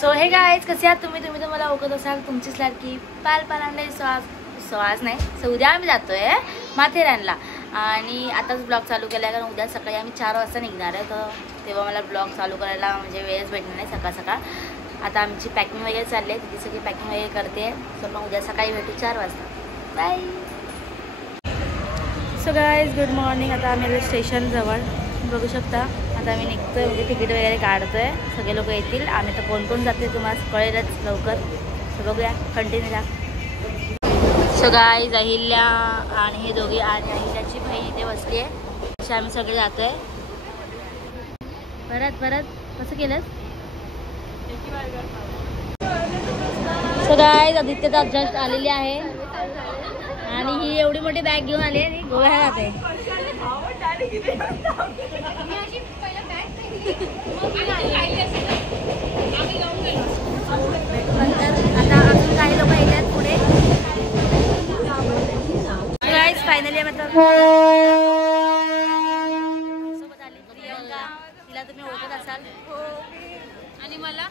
So हे guys कसे आहात तुम्ही तर मला ओळखत असाल तुमचीच लाडकी पाल पालांडे. आज नाही सो उद्या आम्ही जातोय माथेरानला आणि आताच ब्लॉग चालू केला आहे कारण उद्या सकाळी आम्ही 4 वाजता निघणार आहे. तर तेव्हा मला ब्लॉग चालू करायला म्हणजे वेळच भेटणार नाही सकाळ सकाळ. आता आमची पॅकिंग वगैरे चालली आहे, तिथे सगळी पॅकिंग वगैरे करते. सो मग उद्या सकाळी भेटू 4 वाजता. Bye. So guys good morning. आता आम्ही स्टेशन जवळ बघू शकता. आता आम्ही निघतोय म्हणजे तिकीट वगैरे काढतोय. सगळे लोक येतील. आम्ही तर कोण कोण जाते तुम्हाला कळेलच लवकर. सो बघूया कंटिन्यू जा. सो गाईज अहिल्या आणि हे दोघी आणि अहिल्याची बहीण इथे बसली आहे. असे आम्ही सगळे जातोय. परत कसं केलं. सो गाईज आदित्य तर जस्ट आलेली आहे आणि ही एवढी मोठी बॅग घेऊन आली आणि गोव्याला जाते. आता अजून काही लोक येतात पुढे. गाईज फायनली मतलब सोबत आली प्रियंका. तिला तुम्ही ओळखत असाल. आणि मला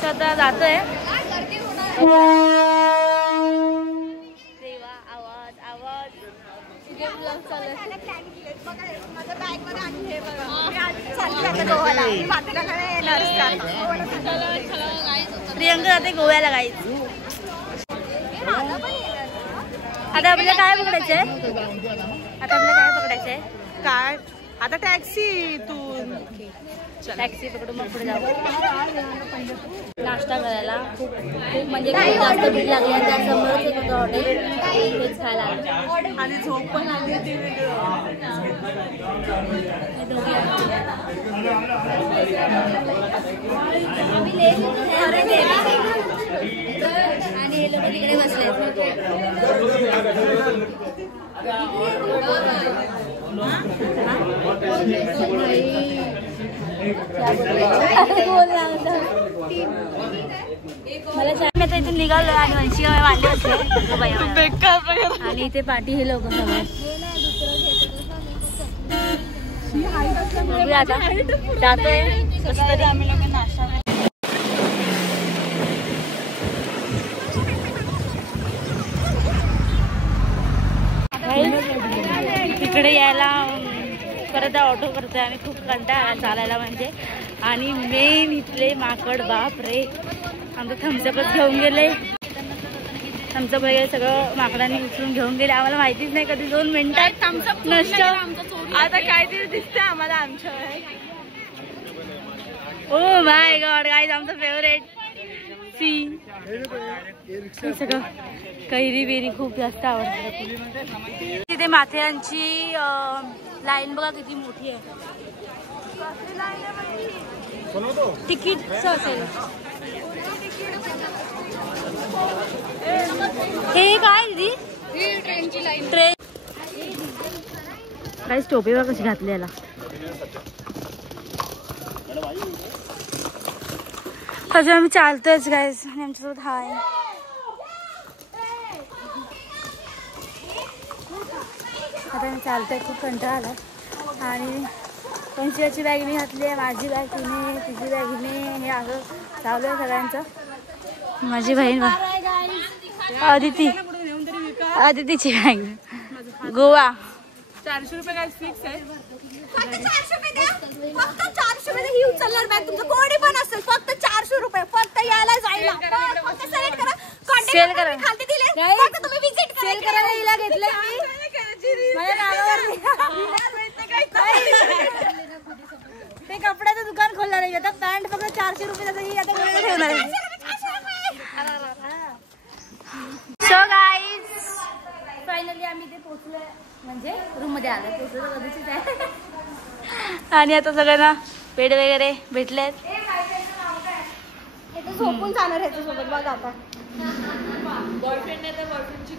स्वतः जातोय. देवा आवाज आवाज प्रियंका जाते गोव्याला. गाईज आता आपल्याला काय पकडायचंय. काय आता टॅक्सी टॅक्सी पकडू मग पुढे जाऊ. नाश्ता करायला खूप म्हणजे खूप जास्त भीक लागली आणि त्यासमोरच एक हॉटेल तेच खायला आणि झोप पण आली. आणि हे लोक तिकडे बसले. मला सांग आता इथून निघालो आणि वंशिका मांडली असते आणि इथे पाठी हे लोक समोर. आता जातोय कसं तरी आम्ही लोक नाश्ता. तिकडे यायला परत ऑटो करतोय आम्ही. खूप कंटाळा चालायला म्हणजे. आणि मेन इथले माकड बाप रे. आमचं थम्सअपच घेऊन गेले. थम्सअप वगैरे सगळं माकडांनी उचलून घेऊन गेले. आम्हाला माहितीच नाही कधी 2 मिनिटात थम्सअप नष्ट. आता काहीतरी दिसतंय आम्हाला आमच्या. ओ माय गॉड गाईज आमचं फेवरेट सी. सगळं कैरी बेरी खूप जास्त आवडतं. तिथे माथेरानची लाईन बघा किती मोठी आहे. तिकीट असेल. हे काय दीदी ट्रेनची लाईन. ट्रेन काही टोपी बघा कशी घातली याला. अजून आम्ही चालतोयच गाईज आणि आमच्यासोबत हाय. आता मी चालतोय. खूप कंटाळा आला आणि पंचियाची बॅग मी घातली आहे. माझी बॅग तिने, तिची बॅग हिने. हे असं चालू आहे सगळ्यांचं. माझी बहीण आदितीची बॅग गोवा 400 रुपये काय फिक्स आहे. फक्त 400 मध्ये ही उचलणार बॅग. तुमचं कोणी पण असेल फक्त 400 रुपये. फक्त यायला जायला फक्त सिलेक्ट करा. सेल करा. खालती दिले फक्त तुम्ही विजिट करा. सेल करायला हिला घेतलंय मी माझ्या नावावर. ते कपड्याचं दुकान खोलणार आहे. आता पॅन्ट फक्त 400 रुपये. ही आता ठेवणार आहे. सो गाईज फायनली आम्ही इथे पोहोचलोय म्हणजे रूम मध्ये आलो. पोहोचलो कधीच आहे. आणि आता सगळ्यांना बेड वगैरे भेटलेत. झोपून जाणार ह्याच्या सोबत बघा. आता बॉयफ्रेंड नाही तर बॉयफ्रेंडची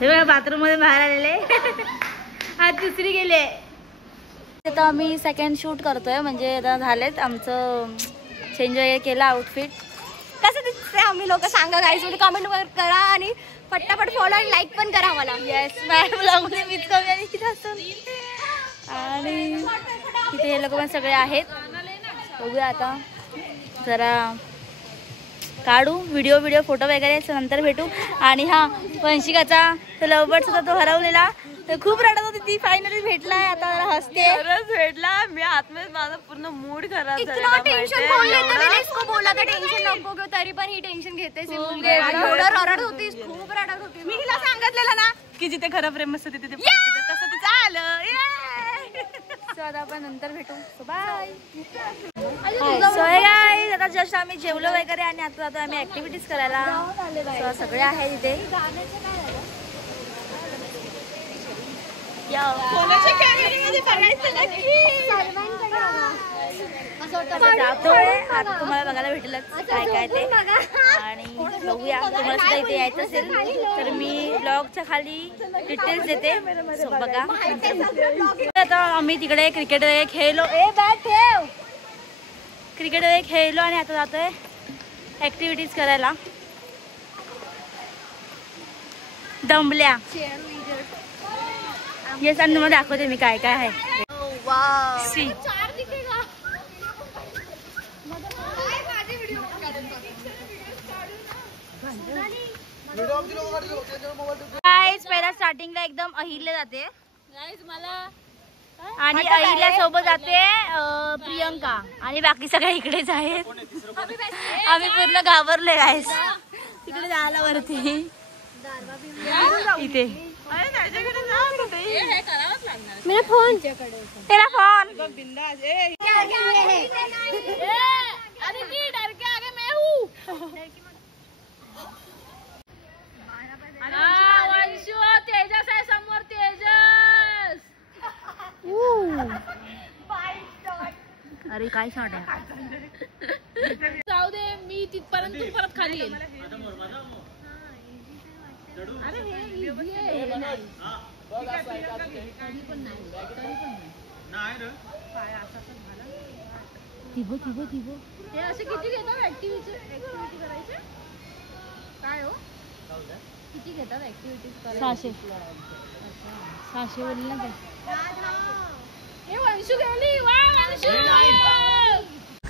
हे बघा बाथरूम मध्ये बाहेर आलेले. आज दुसरी गेले. आता आम्ही सेकंड शूट करतोय म्हणजे आता झालेत आमचं. चेंज वगैरे केला आउटफिट कसं दिसते आम्ही लोक सांगा गाईज, म्हणजे कमेंट करा आणि पटापट फॉलो आणि लाईक पण करा मला. येस मॅम ब्लॉगमध्ये मीच कमी आणि किती असून आणि तिथे हे लोक पण सगळे आहेत. बघूया आता जरा काढू व्हिडिओ फोटो वगैरे नंतर भेटू. आणि हा वंशिकाचा तो लवबर्ड्स होता तो हरवलेला, तर खूप रडत होती ती, फायनली भेटलाय आता हसते. खरंच भेटला. मी आतमध्ये माझा पूर्ण मूड खराब इतना टेन्शन कोण घेतं, मैंने इसको बोला था टेन्शन नको घेऊ, तरी पण ही टेन्शन घेते. एवढं रडत होती, खूप रडत होती. मी हिला सांगितलेलं ना की जिथे खरं प्रेम असतं तिथे तसं तिचं आलं. आता आपण नंतर भेटू. बाय. सो गाईज आता जस्ट आम्ही जेवलो वगैरे आणि आता जातो आम्ही ऍक्टिव्हिटीज करायला. सगळे आहेत इथे. जातोय आता तुम्हाला बघायला भेटेल काय काय ते. आणि बघूया तुम्हाला सुद्धा इथे यायचं असेल तर मी ब्लॉगच्या खाली डिटेल्स देते, बघा. आता आम्ही तिकडे क्रिकेट वगैरे खेळलो. बॅट ठेव. क्रिकेट वगैरे खेळलो आणि आता जातोय ऍक्टिव्हिटीज करायला. दमल्या. येस आणि तुम्हाला दाखवते मी काय काय आहे. सी पहिला स्टार्टिंगला एकदम अहिल्या जाते आणि अहिल्या सोबत जाते प्रियंका आणि बाकी सगळे इकडेच आहेत. आम्ही पूर्ण घाबरले गाईस तिकडे जायला वरती इथे. मेरा फोन तेरा फोन तेजस आहे समोर. तेजस अरे काय शॉट आहे. जाऊ दे मी तिथपर्यंत तू परत खाली येईल. अरे हे इझी आहे. हे असे किती घेतात ऍक्टिव्हिटी करायचे काय हो? किती घेतात ऍक्टिव्हिटीज करायला? 600 बोलले ना. हे वंशू गेली. वा वंशू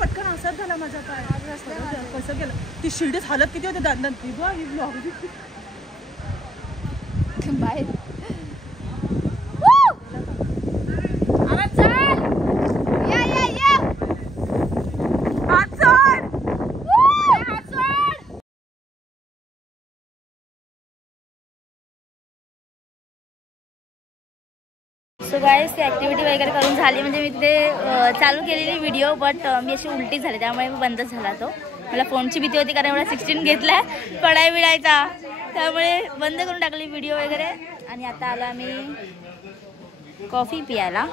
पटकन असंच झाला माझा पाय. कसं गेलं ती शिर्डीत हालत किती होते दांडांची बाय. सो गाईस ती ऍक्टिव्हिटी वगैरे करून झाली. म्हणजे मी तिथे चालू केलेली व्हिडिओ बट मी अशी उलटी झाली त्यामुळे मी बंदच झाला तो. मला फोनची भीती होती कारण एवढा 16 घेतलाय पडाय बिडायचा, त्यामुळे बंद करून टाकली व्हिडिओ वगैरे. आणि आता आलो आम्ही कॉफी पियाला.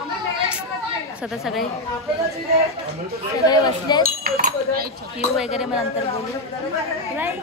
स्वतः सगळे बसले पिऊ वगैरे मग नंतर बोलू. बाय.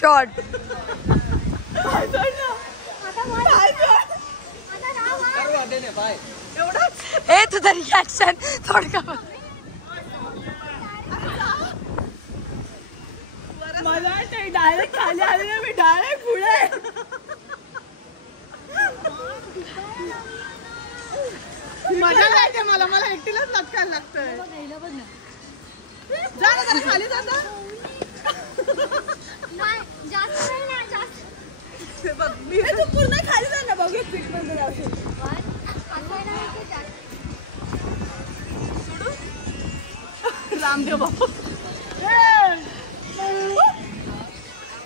शॉर्ट ए तुझं रिॲक्शन थोडं मला डायरेक्ट खाली आले ना मी डायरेक्ट पुढे मजा लागते मला मला एकटीलाच लटकायला लागतंय. जा ना जरा खाली जा. बघ मी तू पूर्ण खाली जा ना बघ पीठ मध्ये जाशील रामदेव बाबू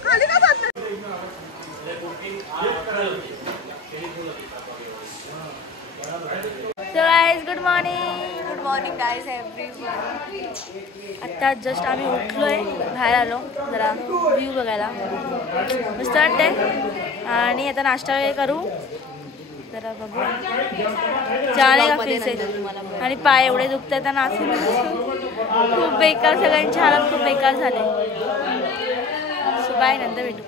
खाली का जात so guys good morning guys everyone. आता जस्ट आम्ही उठलोय, बाहेर आलो जरा व्ह्यू बघायला, मस्त वाटतंय. आणि आता नाश्ता वगैरे करू, जरा बघू. छान आहे का फीस आणि पाय एवढे दुखतात त्यांना खूप बेकार, सगळ्यांची हालत खूप बेकार झाले. सो बाय, नंतर भेटू.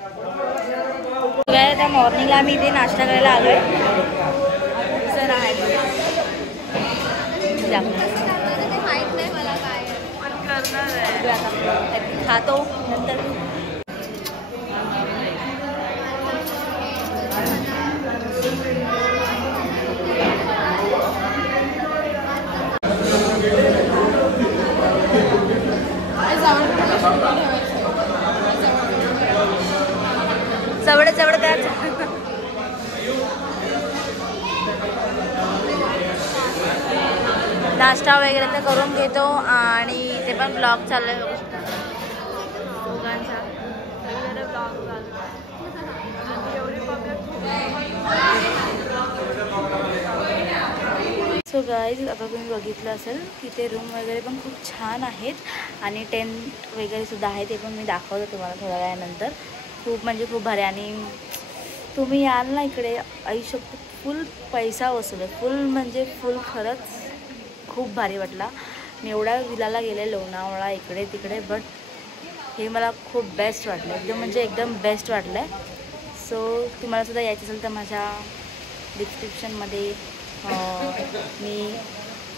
काय आता मॉर्निंगला आम्ही इथे नाश्ता करायला आलोय. खूप जण आहेत माहित नाही मला काय खातो नंतर. चवड करायचं. नाश्ता वगैरे तर करून घेतो आणि ते पण ब्लॉग चालू आहे दोघांचा वगैरे ब्लॉग चालू. सो गाईज, आता तुम्ही बघितलं असेल की ते रूम वगैरे पण खूप छान आहेत आणि टेंट वगैरे सुद्धा आहे, ते पण मी दाखवतो तुम्हाला थोड्या वेळानंतर. खूप म्हणजे खूप भारी. आणि तुम्ही याल ना इकडे, आयुष्यात फुल पैसा वसूल आहे, फुल म्हणजे फुल. खरंच खूप भारी वाटला. मी एवढ्या विलाला गेले, लोणावळा इकडे तिकडे, बट हे मला खूप बेस्ट वाटलं, एकदम म्हणजे एकदम बेस्ट वाटलं आहे. सो तुम्हाला सुद्धा यायचं असेल तर माझ्या डिस्क्रिप्शनमध्ये मी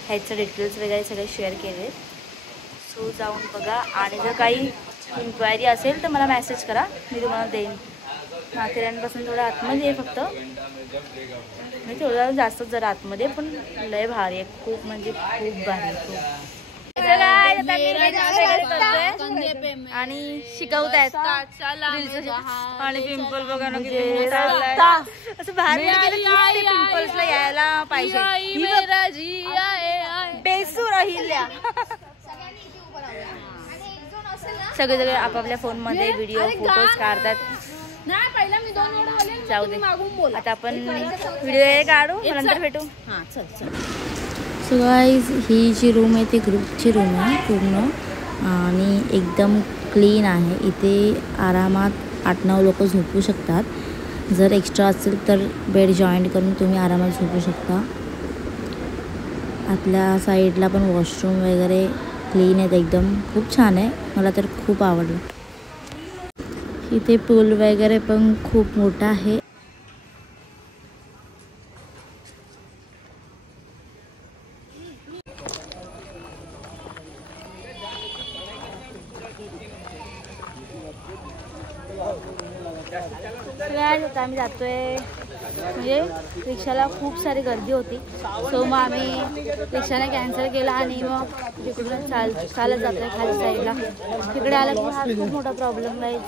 ह्याचं डिटेल्स वगैरे सगळे शेअर केले. सो जाऊन बघा आणि जर काही इन्क्वायरी असेल तर मला मेसेज करा, मी तुम्हाला देईन. माथेरानपासून थोडं आतमध्ये आहे फक्त, म्हणजे थोडं जास्त जरा आतमध्ये, पण लय भारी आहे, खूप म्हणजे खूप भारी. आणि शिकवत आहेत आणि पिंपल बघा ना किती असं बाहेर पिंपल्सला यायला पाहिजे. बेसूर अहिल्या सगळे आपापल्या फोनमध्ये व्हिडिओ फोटोज काढतात. जाऊ दे, आता आपण व्हिडिओ काढू, नंतर भेटू. हां चल. सो गाईज, ही जी रूम आहे ती ग्रुपची रूम आहे पूर्ण आणि एकदम क्लीन आहे. इथे आरामात 8-9 लोक झोपू शकतात. जर एक्स्ट्रा असेल तर बेड जॉईंट करून तुम्ही आरामात झोपू शकता. आतल्या साईडला पण वॉशरूम वगैरे क्लीन आहेत, एकदम खूप छान आहे. मला तर खूप आवडलं. इथे पूल वगैरे पण खूप मोठा आहे. आता आम्ही जातोय, म्हणजे रिक्षाला खूप सारी गर्दी होती, सो मग आम्ही रिक्षाने कॅन्सल केला आणि मग तिकडून चालत जातोय खाली साईडला. तिकडे आला की हा खूप मोठा प्रॉब्लेम आहे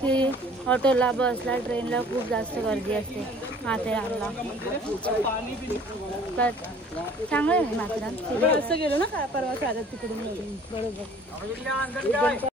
की ऑटोला, बसला, ट्रेनला खूप जास्त गर्दी असते माथेरानला. तर चांगलं आहे माथेरान. असं गेलो ना परवा चालत तिकडून, बरोबर.